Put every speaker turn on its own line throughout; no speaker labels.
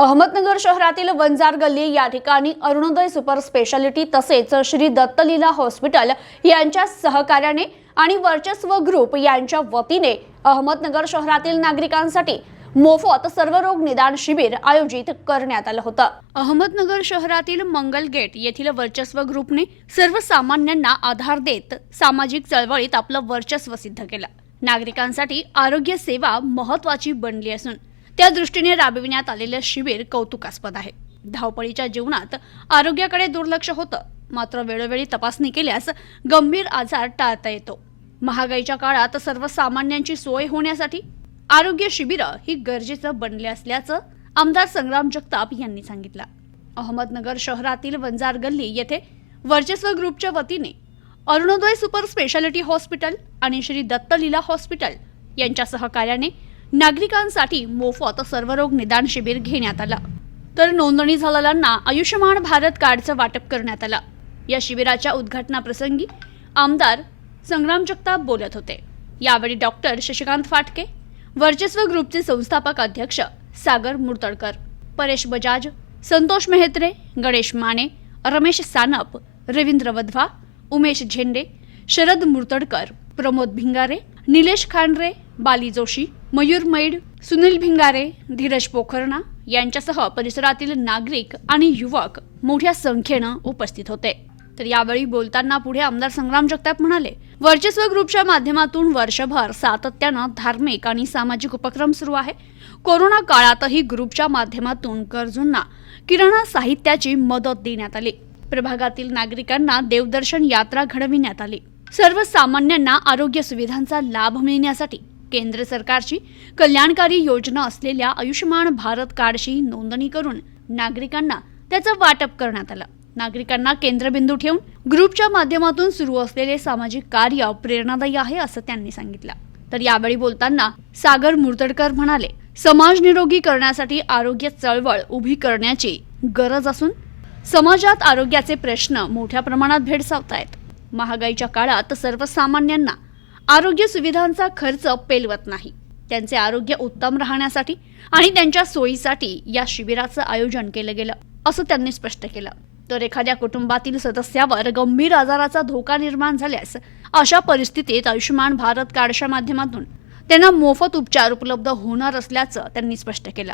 अहमदनगर शहरातील वंजार गल्ली या ठिकाणी अरुणोदय सुपर स्पेशालिटी तसेच श्री दत्तलीला हॉस्पिटल यांच्या सहकार्याने आणि वर्चस्व ग्रुप यांच्या वतीने अहमदनगर शहरातील नागरिकांसाठी मोफत सर्व रोग निदान शिबिर आयोजित करण्यात आलं होतं. अहमदनगर शहरातील मंगल गेट येथील वर्चस्व ग्रुपने सर्वसामान्यांना आधार देत सामाजिक चळवळीत आपलं वर्चस्व सिद्ध केलं. नागरिकांसाठी आरोग्य सेवा महत्वाची बनली असून त्या दृष्टीने राबविण्यात आलेलं शिबिर कौतुकास्पद आहे. धावपळीच्या जीवनात आरोग्याकडे दुर्लक्ष होतं. मात्र वेळोवेळी तपासणी केल्यास गंभीर आजार टाळता येतो. महागाईच्या काळात सर्वसामान्यांची सोय होण्यासाठी आरोग्य शिबिरं ही गरजेचं बनले असल्याचं आमदार संग्राम जगताप यांनी सांगितलं. अहमदनगर शहरातील वंजार गल्ली येथे वर्चस्व ग्रुपच्या वतीने अरुणोदय सुपर स्पेशालिटी हॉस्पिटल आणि श्री दत्तलीला हॉस्पिटल यांच्या सहकार्याने नागरिकांसाठी मोफत सर्वरोग निदान शिबिर घेण्यात आलं. तर नोंदणी झालेल्यांना आयुष्यमान भारत कार्डचं वाटप करण्यात आलं. या शिबिराच्या उद्घाटनाप्रसंगी आमदार संग्राम जगताप बोलत होते. यावेळी डॉक्टर शशिकांत फाटके वर्चस्व ग्रुपचे संस्थापक अध्यक्ष सागर मुर्तडकर परेश बजाज संतोष मेहत्रे गणेश माने रमेश सानप रवींद्र वधवा उमेश झेंडे शरद मुर्तडकर प्रमोद भिंगारे निलेश खांडरे बाली जोशी मयूर मैड सुनील भिंगारे धीरज पोखरणा यांच्यासह परिसरातील नागरिक आणि युवक मोठ्या संख्येनं उपस्थित होते. तर यावेळी बोलताना पुढे आमदार संग्राम जगताप म्हणाले वर्चस्व ग्रुपच्या माध्यमातून वर्षभर सातत्यानं धार्मिक आणि सामाजिक उपक्रम सुरू आहे. कोरोना काळातही ग्रुपच्या माध्यमातून गरजूंना किराणा साहित्याची मदत देण्यात आली. प्रभागातील नागरिकांना देवदर्शन यात्रा घडविण्यात आली. सर्वसामान्यांना आरोग्य सुविधांचा लाभ मिळण्यासाठी केंद्र सरकारची कल्याणकारी योजना असलेल्या आयुष्यमान भारत कार्डशी नोंदणी करून नागरिकांना त्याचं वाटप करण्यात आलं. नागरिकांना केंद्रबिंदू ठेवून ग्रुपच्या माध्यमातून सुरू असलेले सामाजिक कार्य प्रेरणादायी आहे असं त्यांनी सांगितलं. तर यावेळी बोलताना सागर मुर्तडकर म्हणाले समाज निरोगी करण्यासाठी आरोग्य चळवळ उभी करण्याची गरज असून समाजात आरोग्याचे प्रश्न मोठ्या प्रमाणात भेडसावत आहेत महागाईच्या काळात सर्वसामान्यांना आरोग्य सुविधांचा खर्च पेलवत नाही. त्यांचे आरोग्य उत्तम राहण्यासाठी आणि त्यांच्या सोयीसाठी या शिबिराचं आयोजन केलं गेलं असं त्यांनी स्पष्ट केलं. तर एखाद्या कुटुंबातील सदस्यावर गंभीर आजाराचा धोका निर्माण झाल्यास अशा परिस्थितीत आयुष्यमान भारत कार्डच्या माध्यमातून त्यांना मोफत उपचार उपलब्ध होणार असल्याचं त्यांनी स्पष्ट केलं.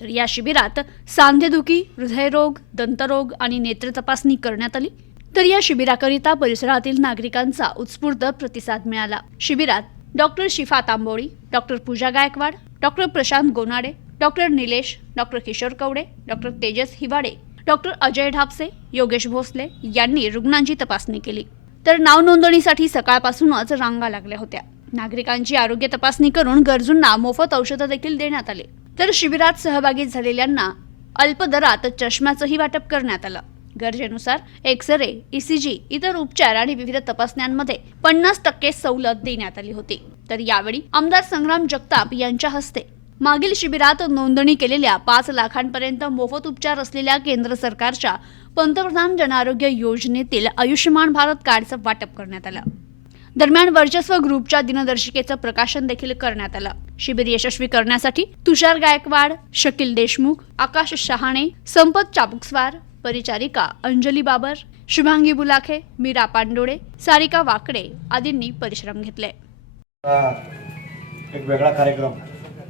तर या शिबिरात सांधेदुखी हृदयरोग दंतरोग आणि नेत्र तपासणी करण्यात आली. तर या शिबिराकरिता परिसरातील नागरिकांचा उत्स्फूर्त प्रतिसाद मिळाला. शिबिरात doctor Shifa Tamboli doctor Pooja Gaikwad doctor Prashant Gonade doctor Nilesh doctor Kishor Kawade doctor Tejas Hiwade doctor Ajay Dhapse Yogesh Bhosale यांनी रुग्णांची तपासणी केली. तर नाव नोंदणीसाठी सकाळपासूनच रांगा लागल्या होत्या. नागरिकांची आरोग्य तपासणी करून गरजूंना मोफत औषधं देखील देण्यात आले. तर शिबिरात सहभागी झालेल्यांना अल्प दरात चष्म्याचंही वाटप करण्यात आलं. गरजेनुसार एक्स रे ईसीजी इतर उपचार आणि विविध तपासण्यांमध्ये पन्नास टक्के सवलत देण्यात आली होती. तर यावेळी आमदार संग्राम जगताप यांच्या हस्ते मागील शिबिरात नोंदणी केलेल्या पाच लाखांपर्यंत मोफत उपचार असलेल्या केंद्र सरकारच्या पंतप्रधान जनआरोग्य योजनेतील आयुष्यमान भारत कार्डचं वाटप करण्यात आलं. दरम्यान वर्चस्व ग्रुपच्या दिनदर्शिकेचं प्रकाशन देखील करण्यात आलं. शिबिर यशस्वी करण्यासाठी तुषार गायकवाड शकील देशमुख आकाश शहाणे संपत चाबुकस्वार परिचारिका अंजली बाबर शुभांगी बुलाखे मीरा पांडोळे सारिका वाकडे आदींनी परिश्रम घेतले.
एक वेगळा कार्यक्रम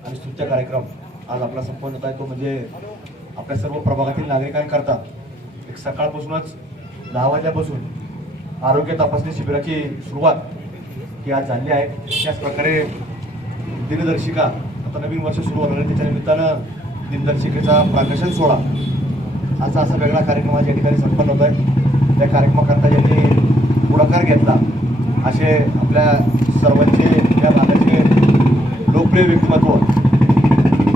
आणि स्तुत्य कार्यक्रम आज आपला संपन्न होत आहे. तो म्हणजे आपल्या सर्व प्रभागातील नागरिकांकरता एक सकाळपासूनच दहा वाजल्यापासून आरोग्य तपासणी शिबिराची सुरुवात ही आज झाली आहे. त्याच प्रकारे दिनदर्शिका आता नवीन वर्ष सुरू होणार आहे. त्याच्या निमित्तानं दिनदर्शिकेचा प्रकाशन सोहळा असा असा वेगळा कार्यक्रम आज या ठिकाणी संपन्न होत आहे त्या कार्यक्रमाकरता ज्यांनी पुढाकार घेतला असे आपल्या सर्वांचे या भागाचे लोकप्रिय व्यक्तिमत्व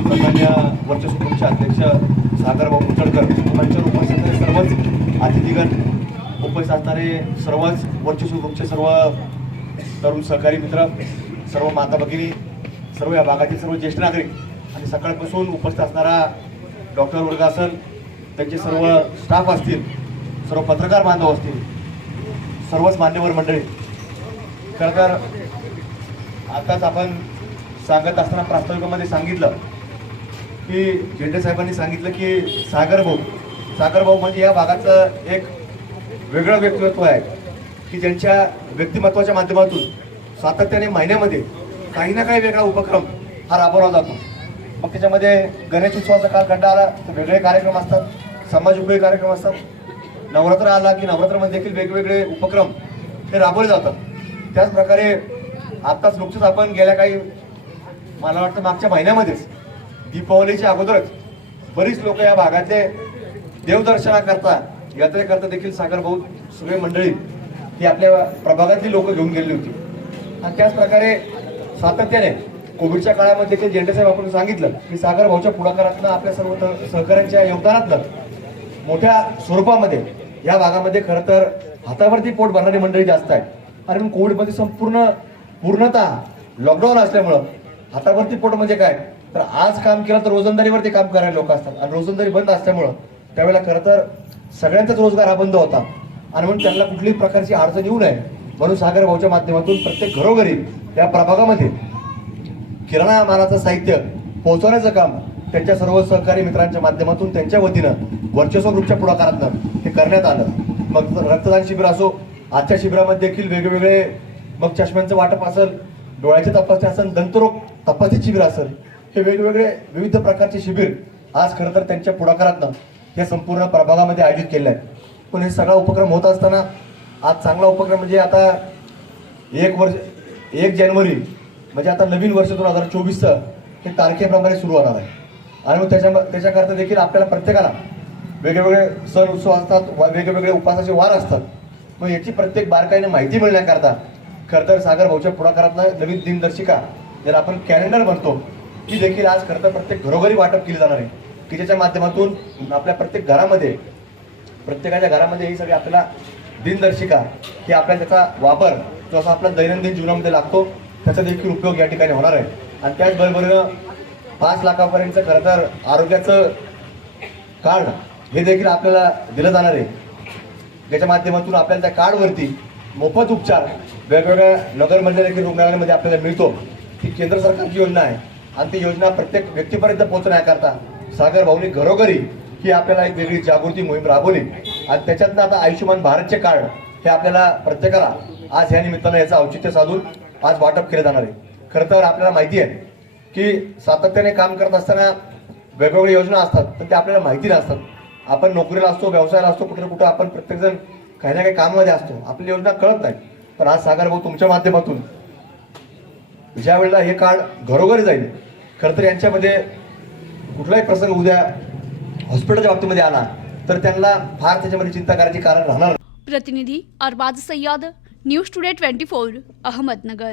सन्मान्य वर्चस्व ग्रुपचे अध्यक्ष सागरभाऊ मुचडकर मंचावर उपस्थित असणारे सर्वच अतिथीगण उपस्थित असणारे सर्वच वर्चस्व ग्रुपचे सर्व तरुण सहकारी मित्र सर्व माता भगिनी सर्व या भागातील सर्व ज्येष्ठ नागरिक आणि सकाळपासून उपस्थित असणारा डॉक्टर वर्ग असेल त्यांचे सर्व स्टाफ असतील सर्व पत्रकार बांधव असतील सर्वच मान्यवर मंडळी. खरं तर आताच आपण सांगत असताना प्रास्ताविकामध्ये सांगितलं की झेंडे साहेबांनी सांगितलं की सागर भाऊ. सागर भाऊ म्हणजे या भागाचं एक वेगळं व्यक्तिमत्व आहे की ज्यांच्या व्यक्तिमत्वाच्या माध्यमातून सातत्याने महिन्यामध्ये काही ना काही वेगळा उपक्रम हा राबवला जातो. मग त्याच्यामध्ये गणेश उत्सवाचा काल कंटा आला तर वेगळे कार्यक्रम असतात. समाज उपयोगी कार्यक्रम असतात. नवरात्र आला की नवरात्रमध्ये देखील वेगवेगळे उपक्रम हे राबवले जातात. त्याचप्रकारे आत्ताच नुकतंच आपण गेल्या काही मला वाटतं मागच्या महिन्यामध्येच दीपावलीच्या अगोदरच बरीच लोक या भागातले देवदर्शनाकरता यात्रेकरता देखील सागर भाऊ सगळे मंडळी ही आपल्या प्रभागातली लोक घेऊन गेलेली होती. आणि त्याचप्रकारे सातत्याने कोविडच्या काळामध्ये देखील जेंडेसाहेब आपण सांगितलं की सागर भाऊच्या पुढाकारातनं आपल्या सर्व सहकाऱ्यांच्या योगदानातनं मोठ्या स्वरूपामध्ये या भागामध्ये खरं तर हातावरती पोट भरणारी मंडळी जास्त आहेत. आणि कोविडमध्ये संपूर्ण पूर्णतः लॉकडाऊन असल्यामुळं हातावरती पोट म्हणजे काय? तर आज काम केलं तर रोजंदारीवरती काम करायला लोक असतात. आणि रोजंदारी बंद असल्यामुळं त्यावेळेला खरं तर सगळ्यांचाच रोजगार हा बंद होता. आणि म्हणून त्यांना कुठलीही प्रकारची अडचण येऊ नये. म्हणून सागर भाऊच्या माध्यमातून प्रत्येक घरोघरी या प्रभागामध्ये किराणा मालाचं साहित्य पोहोचवण्याचं काम त्यांच्या सर्व सहकारी मित्रांच्या माध्यमातून त्यांच्या वतीनं वर्चस्व ग्रुपच्या पुढाकारातनं हे करण्यात आलं. मग रक्तदान शिबिर असो आजच्या शिबिरामध्ये देखील वेगवेगळे मग चष्म्यांचं वाटप असेल डोळ्याची तपासणी असेल दंतरोग तपासणी शिबिर असेल हे वेगवेगळे विविध प्रकारचे शिबिर आज खरं तर त्यांच्या पुढाकारातनं हे संपूर्ण प्रभागामध्ये आयोजित केले आहेत. पण हे सगळा उपक्रम होत असताना आज चांगला उपक्रम म्हणजे आता एक वर्ष एक जानेवारी म्हणजे आता नवीन वर्ष दोन हजार चोवीसचं हे तारखेप्रमाणे सुरू होणार आहे. आणि मग त्याच्या त्याच्याकरता देखील आपल्याला प्रत्येकाला वेगवेगळे सण उत्सव असतात वा- वेगवेगळे उपासाचे वार असतात. मग याची प्रत्येक बारकाईने माहिती मिळण्याकरता खरं तर सागर भाऊच्या पुढाकारातनं नवीन दिनदर्शिका ज्याला आपण कॅलेंडर म्हणतो ती देखील आज खरं तर प्रत्येक घरोघरी वाटप केली जाणार आहे. की ज्याच्या माध्यमातून आपल्या प्रत्येक घरामध्ये प्रत्येकाच्या घरामध्ये ही सगळी आपल्याला दिनदर्शिका की आपल्या त्याचा वापर जो असा आपल्या दैनंदिन जीवनामध्ये लागतो त्याचा देखील उपयोग या ठिकाणी होणार आहे. आणि त्याचबरोबरनं पाच लाखापर्यंत खरं तर आरोग्याचं कार्ड हे देखील आपल्याला दिलं जाणार आहे. त्याच्या माध्यमातून आपल्याला त्या कार्डवरती मोफत उपचार वेगवेगळ्या नगरमधल्या देखील रुग्णालयामध्ये आपल्याला मिळतो. ही केंद्र सरकारची योजना आहे. आणि ती योजना प्रत्येक व्यक्तीपर्यंत पोहोचण्याकरता सागर भाऊनी घरोघरी ही आपल्याला एक वेगळी जागृती मोहीम राबवली. आणि त्याच्यातनं आता आयुष्यमान भारतचे कार्ड हे आपल्याला प्रत्येकाला आज ह्या निमित्तानं याचं औचित्य साधून आज वाटप केलं जाणार आहे. खरं तर आपल्याला माहिती आहे की सातत्याने काम करत असताना वेगवेगळ्या योजना असतात पण त्या आपल्याला माहिती नसतात. आपण नोकरीला असतो व्यवसायाला असतो कुठे कुठं आपण प्रत्येकजण काही ना काही कामामध्ये असतो. आपली योजना कळत नाही. पण आज सागर भाऊ तुमच्या माध्यमातून ज्या वेळेला हे कार्ड घरोघरी जाईल खरं तर यांच्यामध्ये कुठलाही प्रसंग उद्या हॉस्पिटलच्या बाबतीमध्ये आला तर त्यांना फार त्याच्यामध्ये चिंता करायची कारण राहणार
प्रतिनिधी Arbaz Sayyed news today twenty four Ahmednagar.